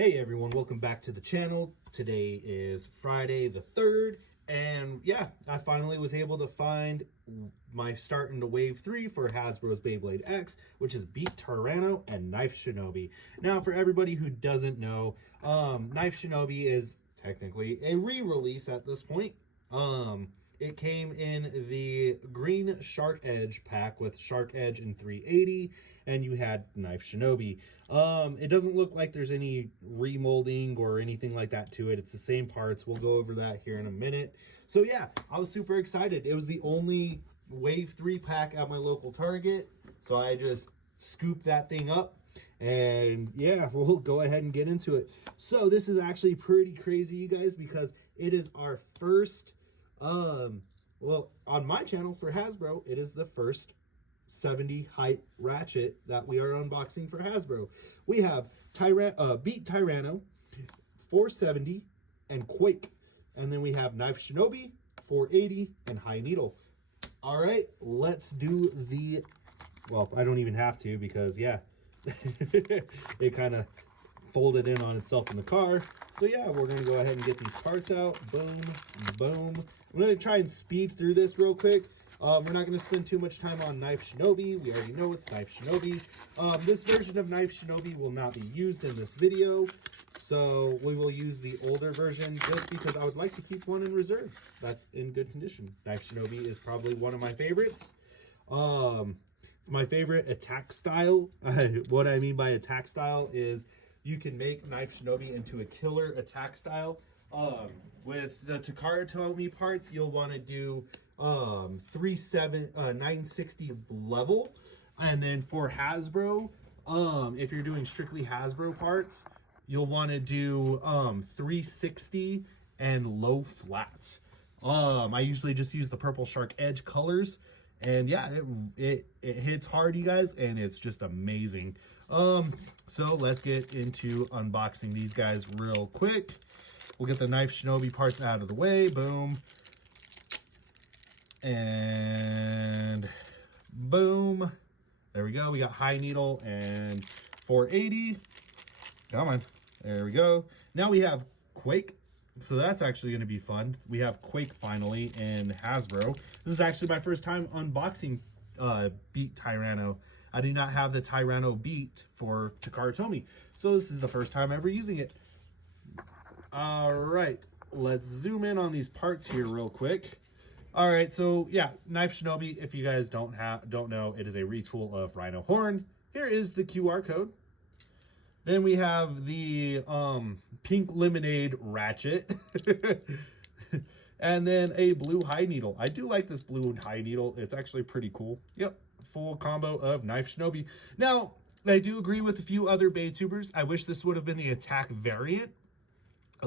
Hey everyone, welcome back to the channel. Today is Friday the 3rd, and yeah, I finally was able to find my start into Wave 3 for Hasbro's Beyblade X, which is Beat Tyrano and Knife Shinobi. Now, for everybody who doesn't know, Knife Shinobi is technically a re-release at this point. It came in the green Shark Edge pack with Shark Edge and 380, and you had Knife Shinobi. It doesn't look like there's any remolding or anything like that to it. It's the same parts. We'll go over that here in a minute. So yeah, I was super excited. It was the only Wave 3 pack at my local Target, so I just scooped that thing up. And yeah, we'll go ahead and get into it. So this is actually pretty crazy, you guys, because it is our first... well, on my channel for Hasbro, it is the first 70 height ratchet that we are unboxing for Hasbro. We have Beat Tyrano, 470, and Quake. And then we have Knife Shinobi, 480, and High Needle. All right, let's do the... Well, I don't even have to because, yeah, it kind of folded in on itself in the car. So yeah, we're gonna go ahead and get these parts out. Boom, boom. I'm gonna try and speed through this real quick. We're not gonna spend too much time on Knife Shinobi. We already know it's Knife Shinobi. This version of Knife Shinobi will not be used in this video, so we will use the older version just because I would like to keep one in reserve that's in good condition. Knife Shinobi is probably one of my favorites. It's my favorite attack style. What I mean by attack style is you can make Knife Shinobi into a killer attack style. With the Takara Tomy parts, you'll want to do 960 level. And then for Hasbro, if you're doing strictly Hasbro parts, you'll want to do 360 and low flats. I usually just use the purple Shark Edge colors. And yeah, it hits hard, you guys, and it's just amazing. So let's get into unboxing these guys real quick. We'll get the Knife Shinobi parts out of the way. Boom. And boom. There we go. We got High Needle and 480. Come on. There we go. Now we have Quake. So that's actually going to be fun. We have Quake finally in Hasbro. This is actually my first time unboxing Beat Tyrano. I do not have the Tyrano Beat for Takara Tomy. So this is the first time ever using it. All right, let's zoom in on these parts here real quick. All right, so yeah, Knife Shinobi, if you guys don't know, it is a retool of Rhino Horn. Here is the QR code. Then we have the pink lemonade ratchet. And then a blue High Needle. I do like this blue High Needle. It's actually pretty cool. Yep, full combo of Knife Shinobi. Now, I do agree with a few other Baytubers. I wish this would have been the attack variant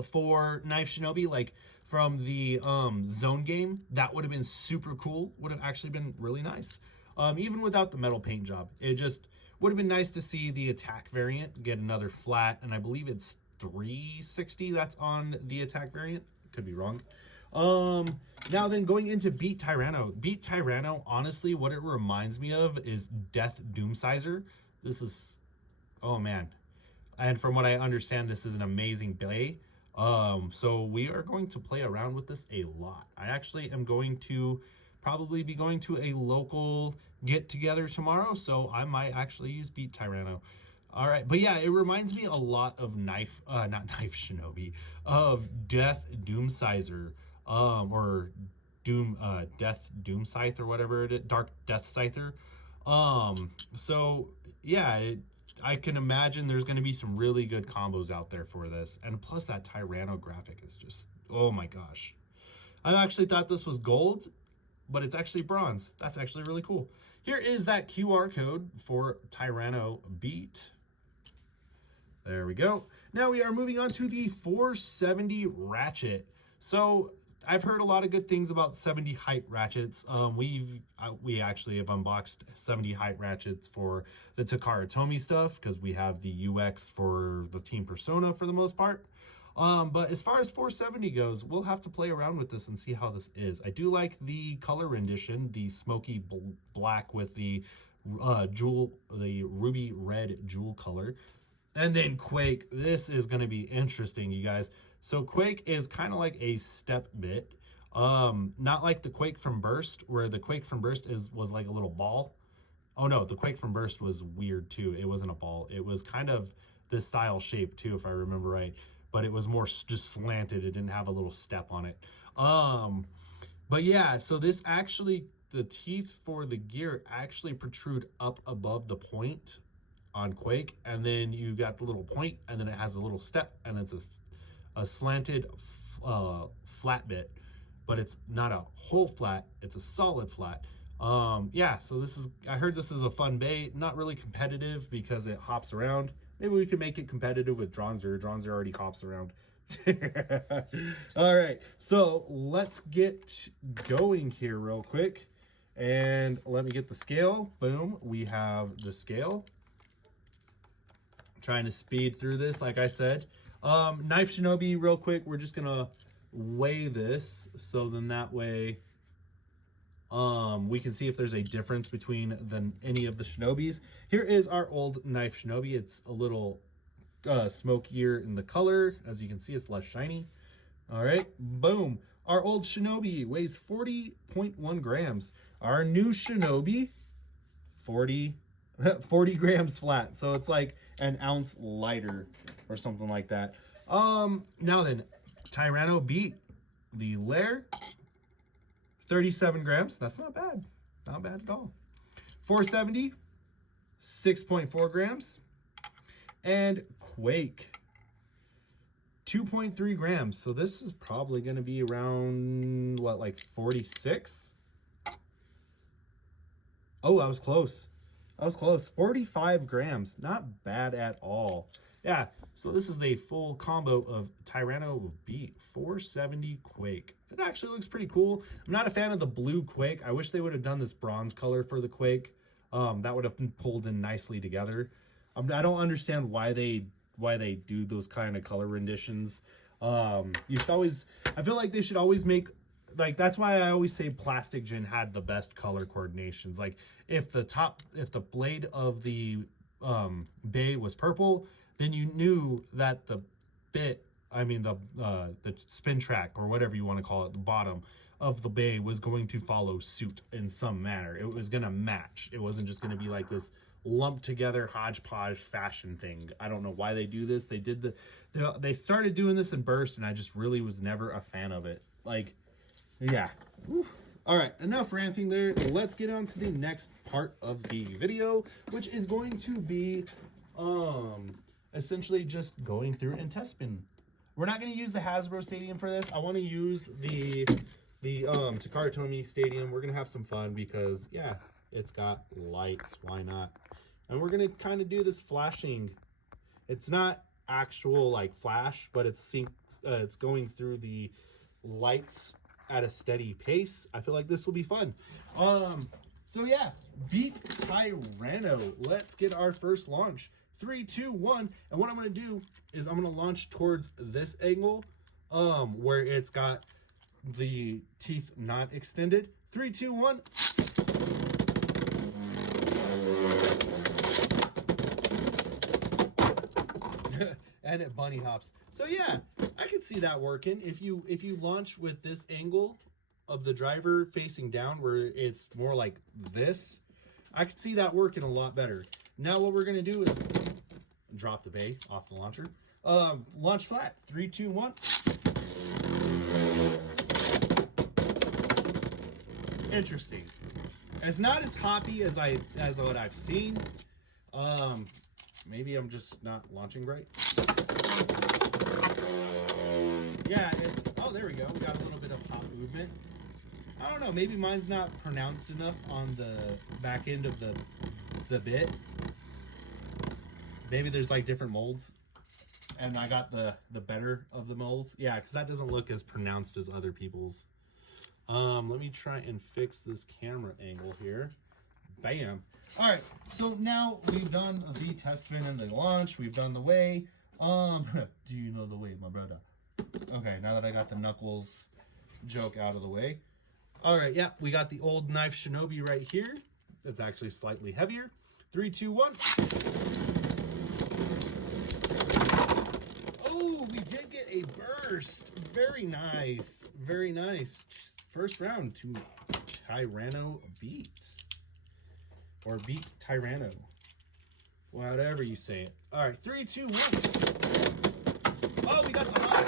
for Knife Shinobi, like from the Zone game. That would have been super cool. Would have actually been really nice. Even without the metal paint job. It just would have been nice to see the attack variant get another flat, and I believe it's 360 that's on the attack variant. Could be wrong. Now then, going into Beat Tyrano. Beat Tyrano, honestly, what it reminds me of is Death Doomsizer. This is, oh man. And from what I understand, this is an amazing Bay. So we are going to play around with this a lot. I actually am going to probably be going to a local get-together tomorrow, so I might actually use Beat Tyrano. All right, but yeah, it reminds me a lot of not Knife Shinobi, of Death Doomsizer, or Death Doom Scythe or whatever it is, Dark Death Scyther. So yeah, I can imagine there's going to be some really good combos out there for this, and plus that Tyrano graphic is just, oh my gosh. I actually thought this was gold, but it's actually bronze. That's actually really cool. Here is that QR code for Tyrano Beat. There we go. Now we are moving on to the 470 ratchet. So I've heard a lot of good things about 70 height ratchets. We actually have unboxed 70 height ratchets for the Takara Tomy stuff because we have the UX for the Team Persona for the most part. But as far as 470 goes, we'll have to play around with this and see how this is. I do like the color rendition, the smoky black with the ruby red jewel color. And then Quake. This is going to be interesting, you guys. So Quake is kind of like a step bit. Not like the Quake from Burst, where the Quake from Burst was like a little ball. Oh no, the Quake from Burst was weird too. It wasn't a ball. It was kind of this style shape too, if I remember right. But it was more just slanted. It didn't have a little step on it. But yeah, so this actually, the teeth for the gear actually protrude up above the point on Quake. And then you got the little point, and then it has a little step, and it's a slanted flat bit. But it's not a whole flat, it's a solid flat. Yeah, so this is, I heard this is a fun bait, not really competitive because it hops around. Maybe we can make it competitive with Dronzer. Dronzer already hops around. All right, so let's get going here real quick. And let me get the scale. Boom, we have the scale. Trying to speed through this, like I said. Knife Shinobi, real quick, we're just gonna weigh this, so then that way we can see if there's a difference between any of the Shinobis. Here is our old Knife Shinobi. It's a little smokier in the color. As you can see, it's less shiny. All right, boom. Our old Shinobi weighs 40.1 grams. Our new Shinobi, 40 grams flat. So it's like an ounce lighter or something like that. Now then, Tyrano beat the lair, 37 grams. That's not bad. Not bad at all. 470, 6.4 grams. And Quake, 2.3 grams. So this is probably going to be around, what, like 46? Oh, I was close. I was close. 45 grams. Not bad at all. Yeah, so this is a full combo of Tyrano beat 470 Quake. It actually looks pretty cool. I'm not a fan of the blue Quake. I wish they would have done this bronze color for the Quake. That would have been pulled in nicely together. I don't understand why they do those kind of color renditions. You should always, I feel like they should always make, like, that's why I always say Plastic Gin had the best color coordinations. Like, if the blade of the bay was purple, then you knew that the bit, I mean the spin track or whatever you want to call it, the bottom of the bay was going to follow suit in some manner. It was going to match. It wasn't just going to be like this lumped together hodgepodge fashion thing. I don't know why they do this. They started doing this in Burst, and I just really was never a fan of it. Like, yeah. Whew. All right, enough ranting there. Let's get on to the next part of the video, which is going to be essentially just going through and test spin. We're not going to use the Hasbro Stadium for this. I want to use the Takara Tomy Stadium. We're going to have some fun because, yeah, it's got lights. Why not? And we're going to kind of do this flashing. It's not actual, like, flash, but it's going through the lights at a steady pace. I feel like this will be fun. So yeah, beat Tyrano. Let's get our first launch. 3, 2, 1. And what I'm going to do is I'm going to launch towards this angle, where it's got the teeth not extended. 3, 2, 1. And it bunny hops. So yeah, I can see that working. If you launch with this angle of the driver facing down, where it's more like this, I could see that working a lot better. Now what we're gonna do is drop the bay off the launcher. Launch flat. 3, 2, 1. Interesting. It's not as hoppy as what I've seen. Maybe I'm just not launching right. Yeah, oh, there we go. We got a little bit of hop movement. I don't know, maybe mine's not pronounced enough on the back end of the bit. Maybe there's like different molds, and I got the better of the molds. Yeah, because that doesn't look as pronounced as other people's. Let me try and fix this camera angle here. Bam. All right, so now we've done the test spin and the launch. We've done the weigh. Do you know the weight, my brother? Okay, now that I got the knuckles joke out of the way. All right, yeah, we got the old Knife Shinobi right here. That's actually slightly heavier. 3, 2, 1. Oh, we did get a burst. Very nice. Very nice. First round to Tyrano beat. Or beat Tyrano. Whatever you say it. All right, 3, 2, 1. Oh, we got the pocket.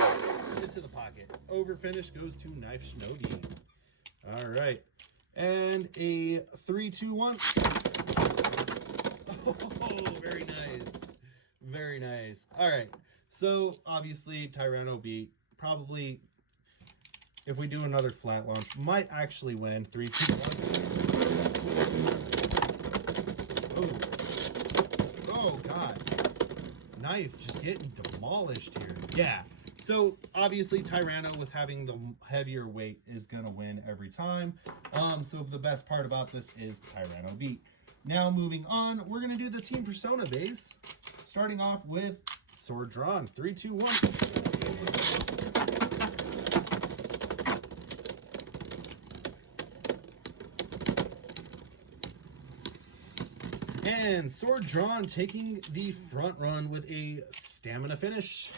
Into the pocket. Over finish goes to Knife Shinobi. All right. And a 3, 2, 1. Oh, very nice. Very nice. All right. So, obviously, Tyrano beat. Probably, if we do another flat launch, might actually win. 3, 2, 1. Oh, God. Knife just getting demolished here. Yeah. So, obviously, Tyrano, with having the heavier weight, is going to win every time. So, the best part about this is Tyrano beat. Now, moving on, we're going to do the Team Persona base. Starting off with Sword Drawn. 3, 2, 1. And Sword Drawn taking the front run with a stamina finish.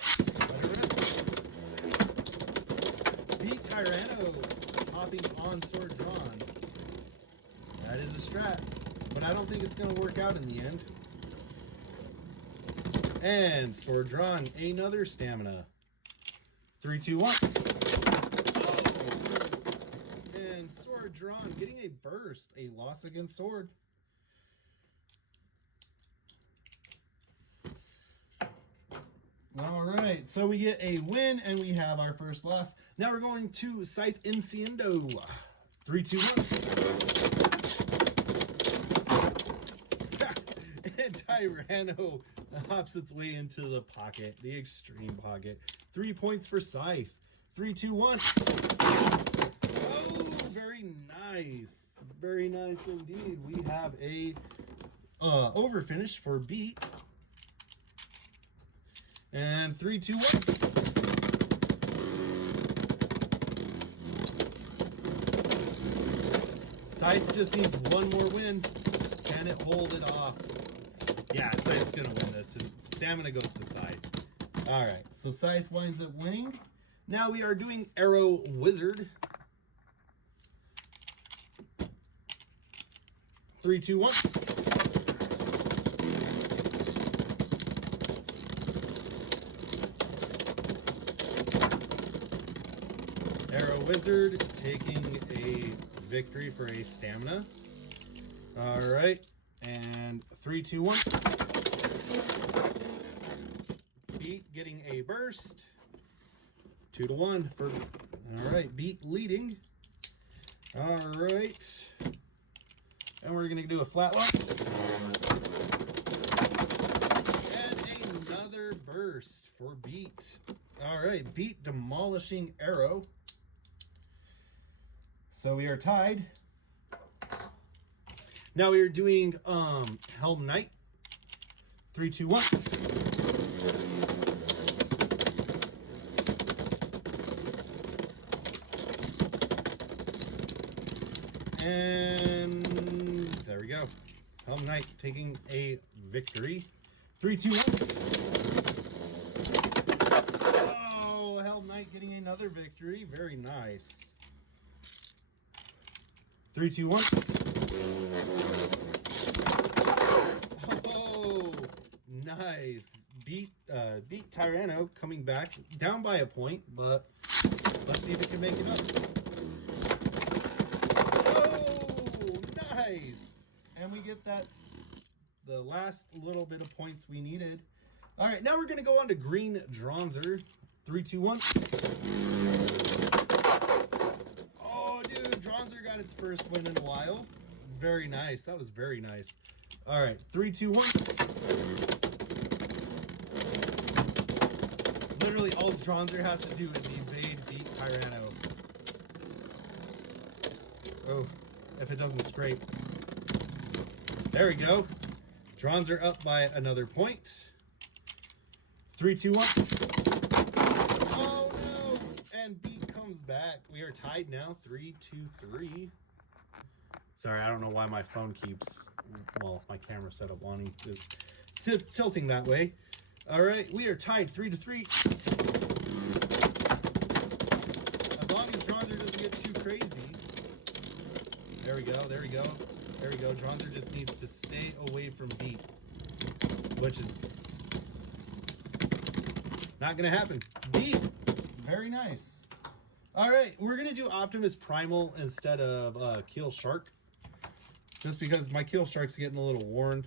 Beat Tyrano hopping on Sword Drawn. That is a strat, but I don't think it's going to work out in the end. And Sword Drawn, another stamina. 3, 2, 1. And Sword Drawn getting a burst, a loss against Sword. All right, so we get a win and we have our first loss. Now we're going to Scythe Insiendo. 3, 2, 1. And Tyrano hops its way into the pocket, the extreme pocket. 3 points for Scythe. 3, 2, 1. Oh, very nice. Very nice indeed. We have a over finish for Beat. And 3, 2, 1. Scythe just needs one more win. Can it hold it off? Yeah, Scythe's going to win this. Stamina goes to Scythe. All right, so Scythe winds up winning. Now we are doing Arrow Wizard. 3, 2, 1. Arrow Wizard taking a victory for a stamina. All right, and 3, 2, 1. Beat getting a burst. 2 to 1 for. All right, Beat leading. All right, and we're gonna do a flat lock. And another burst for Beat. All right, Beat demolishing Arrow. So we are tied. Now we are doing Helm Knight. 3, 2, 1. And there we go. Helm Knight taking a victory. 3, 2, 1. Oh, Helm Knight getting another victory. Very nice. 3, 2, 1. Oh, nice. Beat Tyrano coming back down by a point, but let's see if it can make it up. Oh, nice. And we get the last little bit of points we needed. All right, now we're going to go on to Green Dronzer. 3, 2, 1. Dronzer got its first win in a while. Very nice. That was very nice. All right, 3, 2, 1. Literally, all Dronzer has to do is evade Beat Tyrano. Oh, if it doesn't scrape. There we go. Dronzer up by another point. 3, 2, 1. Oh, no. And Beat comes back. We are tied now, 3, 2, 3. Sorry, I don't know why my phone keeps, well, my camera setup wanting is tilting that way. All right, we are tied 3-3. As long as Dronzer doesn't get too crazy. There we go, there we go. There we go. Dronzer just needs to stay away from Beat, which is not going to happen. Beat, very nice. All right, we're going to do Optimus Primal instead of Keel Shark. Just because my Keel Shark's getting a little worn.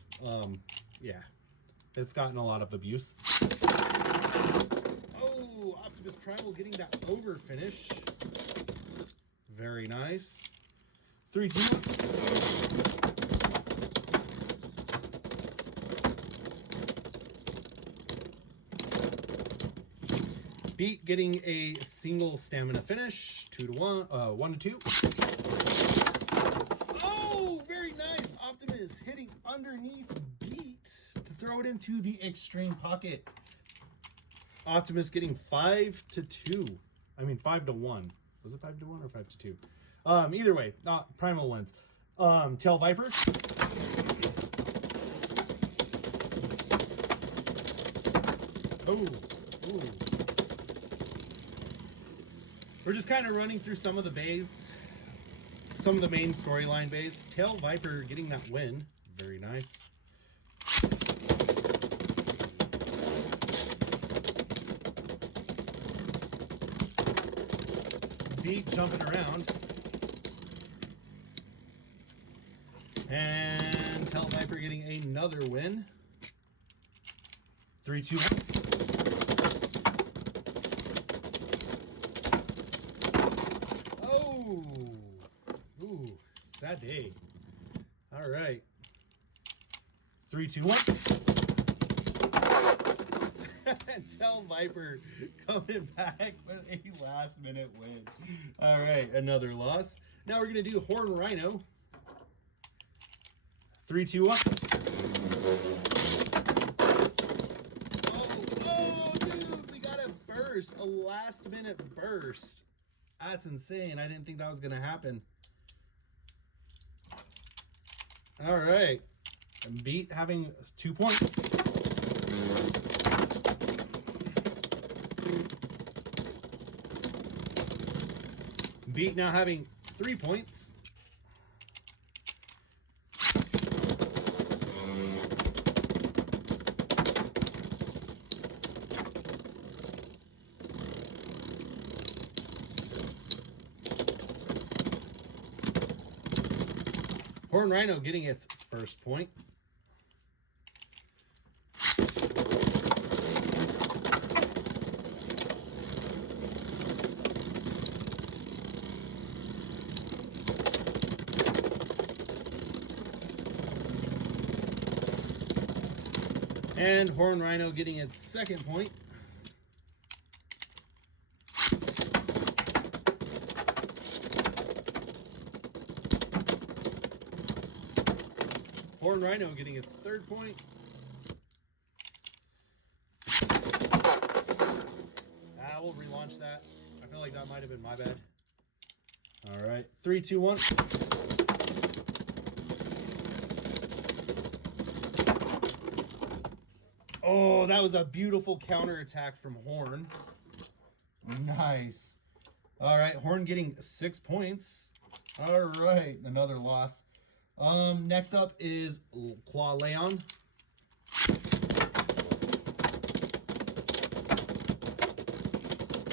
Yeah, it's gotten a lot of abuse. Oh, Optimus Primal getting that over finish. Very nice. 3, 2, 1. Beat getting a single stamina finish. 2-1. 1-2. Oh, very nice. Optimus hitting underneath Beat to throw it into the extreme pocket. Optimus getting 5-2. I mean 5-1. Was it 5-1 or 5-2? Either way, Primal wins. Tail Viper. Oh, ooh. We're just kind of running through some of the bays, some of the main storyline bays. Tail Viper getting that win. Very nice. Beat jumping around. And Tail Viper getting another win. 3, 2, 1. Oh! Ooh, sad day. All right. 3, 2, 1. Tail Viper coming back with a last-minute win. All right, another loss. Now we're going to do Horn Rhino. 3, 2, 1. Oh, dude, we got a burst, a last-minute burst. That's insane. I didn't think that was going to happen. All right. Beat having 2 points. Beat now having 3 points. Horn Rhino getting its first point. And Horn Rhino getting its second point. Horn Rhino getting its third point. We'll relaunch that. I feel like that might have been my bad. All right, 3, 2, 1. Oh, that was a beautiful counterattack from Horn. Nice. All right, Horn getting 6 points. All right, another loss. Next up is Claw Leon.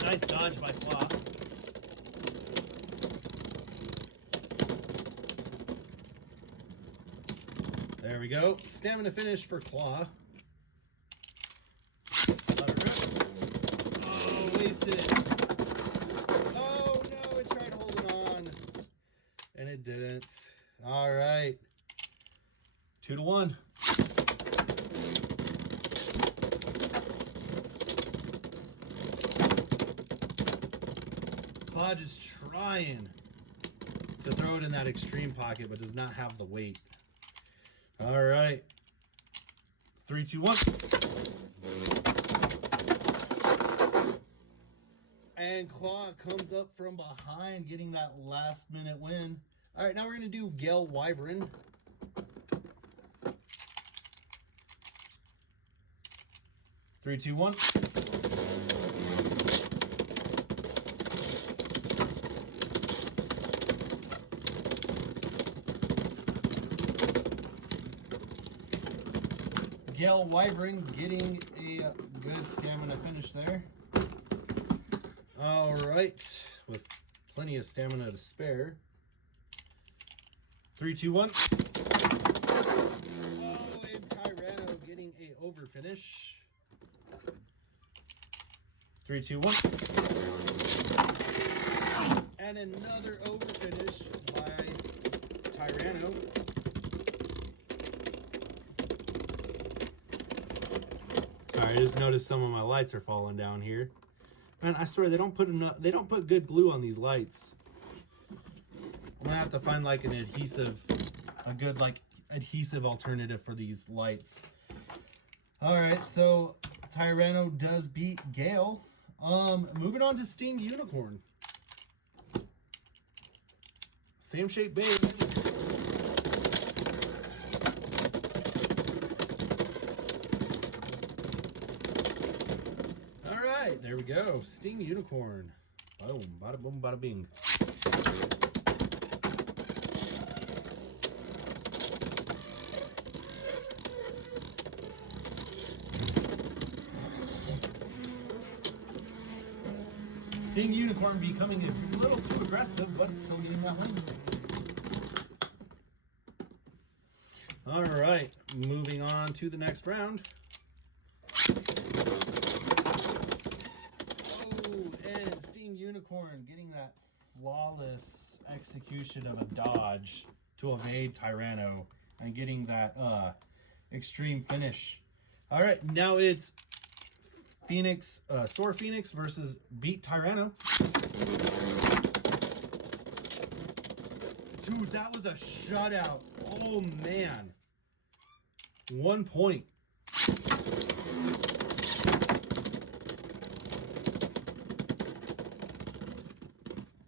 Nice dodge by Claw. There we go. Stamina finish for Claw. Oh, wasted. Oh, no, it tried holding on. And it didn't. All right. 2-1. Claw just trying to throw it in that extreme pocket, but does not have the weight. All right. 3, 2, 1. And Claw comes up from behind, getting that last-minute win. All right, now we're going to do Gale Wyvern. 3, 2, 1. Gale Wyvern getting a good stamina finish there. All right, with plenty of stamina to spare. 3, 2, 1. Oh, and Tyrano getting a over finish. 3, 2, 1. And another over finish by Tyrano. Sorry, I just noticed some of my lights are falling down here. Man, I swear they don't put good glue on these lights. I'm gonna have to find like an adhesive, a good like adhesive alternative for these lights. All right, so Tyrano does beat Gale. Moving on to Sting Unicorn. Same shape base. All right, there we go. Sting Unicorn. Boom, bada boom, bada bing. Sting Unicorn becoming a little too aggressive, but still getting that win. All right, moving on to the next round. Oh, and Sting Unicorn getting that flawless execution of a dodge to evade Tyrano and getting that extreme finish. All right, now it's Phoenix, Soar Phoenix versus Beat Tyrano. Dude, that was a shutout. Oh, man. 1 point.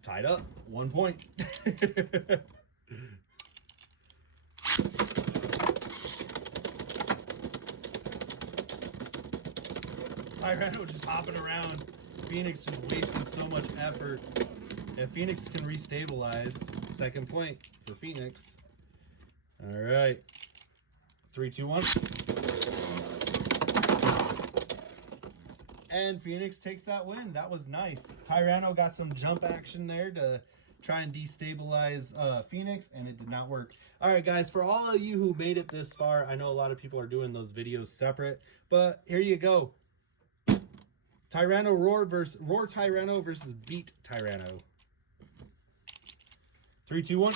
Tied up. 1 point. Tyrano just hopping around. Phoenix just wasting so much effort. If Phoenix can restabilize, 2nd point for Phoenix. All right. 3, 2, 1. And Phoenix takes that win. That was nice. Tyrano got some jump action there to try and destabilize Phoenix, and it did not work. All right, guys, for all of you who made it this far, I know a lot of people are doing those videos separate, but here you go. Tyrano Roar Tyrano versus Beat Tyrano. 3, 2, 1.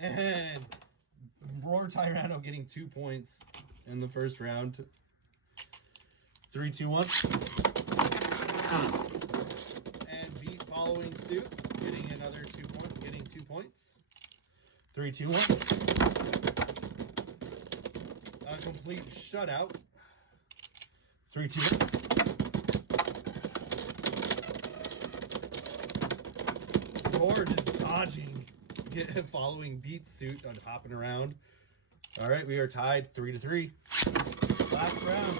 And Roar Tyrano getting 2 points in the first round. 3, 2, 1. And Beat following suit, getting another 2 points, getting 2 points. 3, 2, 1. A complete shutout. 3, 2, 1. Roar just dodging, following Beat's suit and hopping around. All right, we are tied 3 to 3. Last round.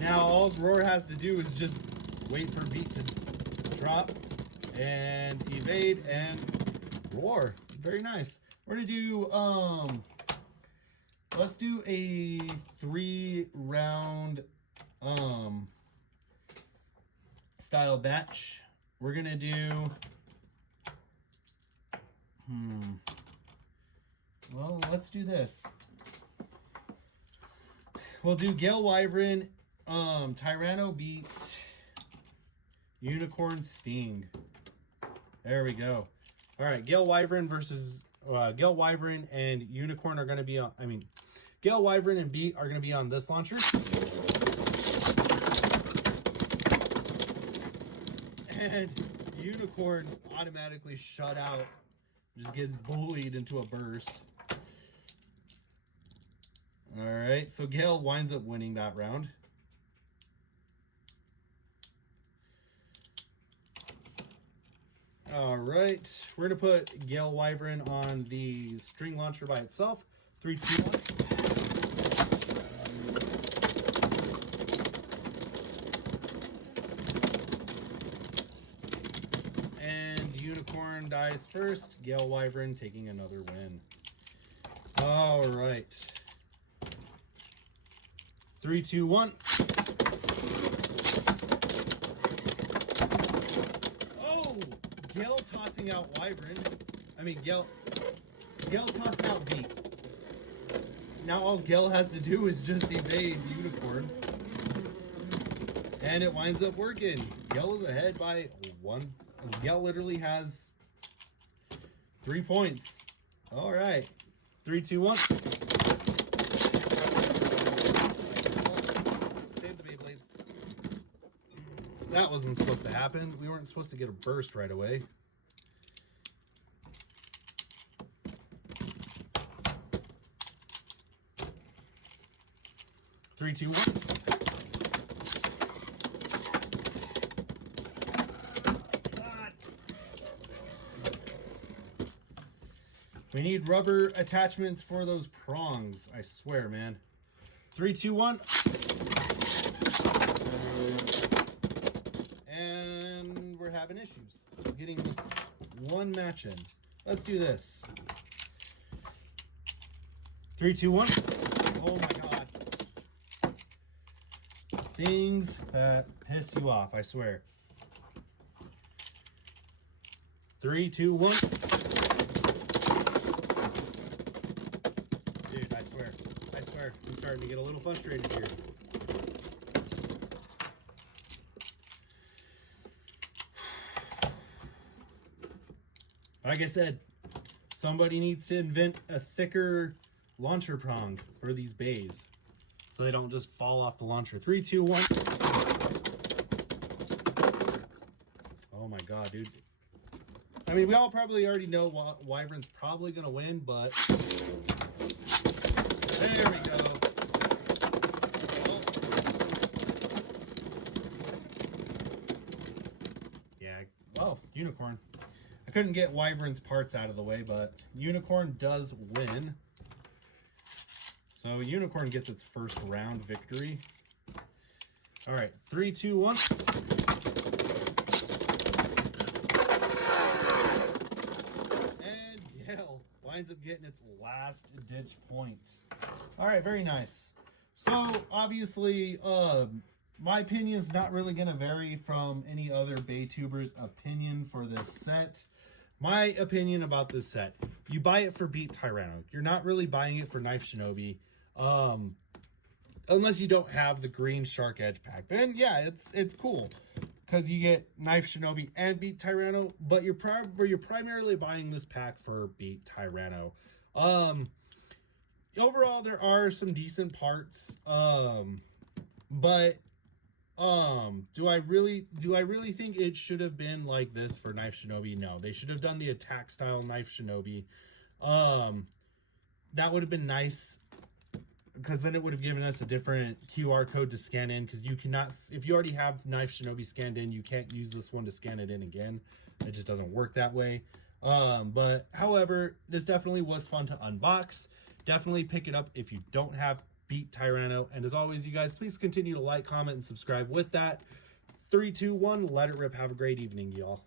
Now all Roar has to do is just wait for Beat to drop and evade and Roar. Very nice. We're gonna do let's do a 3-round style match. We're gonna do well, let's do this. We'll do Gale Wyvern, Tyrano beats Unicorn Sting. There we go. All right, Gale Wyvern versus Gale Wyvern and Unicorn are going to be on, Gale Wyvern and Beat are going to be on this launcher. And Unicorn automatically shut out, just gets bullied into a burst. All right, so Gale winds up winning that round. All right, we're gonna put Gale Wyvern on the string launcher by itself. 3, 2, 1. And Unicorn dies first. Gale Wyvern taking another win. All right. 3, 2, 1. Oh, Gale tossing out Wyvern. I mean, Gale tossing out Beat. Now all Gale has to do is just evade Unicorn. And it winds up working. Gale is ahead by 1. Gale literally has 3 points. All right. 3, 2, 1. Save the Beyblades. That wasn't supposed to happen. We weren't supposed to get a burst right away. 3, 2, 1. We need rubber attachments for those prongs. I swear, man. 3, 2, 1. And we're having issues getting this one match in. Let's do this. 3, 2, 1. Oh my god. Things that piss you off, I swear. 3, 2, 1. Dude, I swear, I'm starting to get a little frustrated here. Like I said, somebody needs to invent a thicker launcher prong for these bays so they don't just fall off the launcher. 3, 2, 1. Oh my god, dude. I mean, we all probably already know Wyvern's probably going to win, but there we go. Yeah, oh, Unicorn. I couldn't get Wyvern's parts out of the way, but Unicorn does win. So Unicorn gets its first round victory. All right, 3, 2, 1. And Gale winds up getting its last ditch point. All right, very nice. So obviously, my opinion is not really going to vary from any other Baytuber's opinion for this set. My opinion about this set, you buy it for Beat Tyrano. You're not really buying it for Knife Shinobi. Unless you don't have the green Shark Edge pack. Then yeah, it's cool because you get Knife Shinobi and Beat Tyrano, but you're primarily buying this pack for Beat Tyrano. Overall there are some decent parts, but do I really think it should have been like this for Knife Shinobi? No, they should have done the attack style Knife Shinobi. That would have been nice, because then it would have given us a different QR code to scan in, because you cannot, if you already have Knife Shinobi scanned in, you can't use this one to scan it in again. It just doesn't work that way. But however, this definitely was fun to unbox. Definitely pick it up if you don't have Beat Tyrano. And as always, you guys, please continue to like, comment, and subscribe. With that, 3, 2, 1, let it rip. Have a great evening, y'all.